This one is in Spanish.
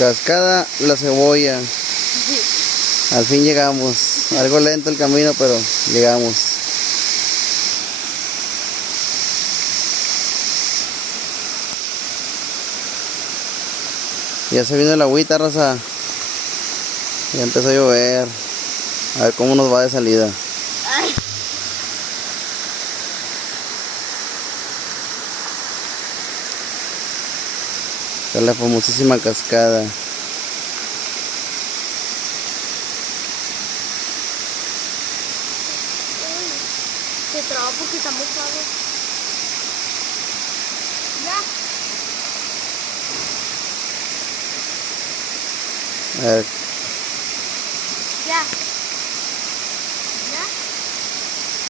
Cascada la cebolla. Sí. Al fin llegamos. Algo lento el camino, pero llegamos. Ya se vino el agüita, raza. Ya empezó a llover. A ver cómo nos va de salida. Ay. Esta es la famosísima cascada. Se traba porque está mojado. Ya. A ver. Ya.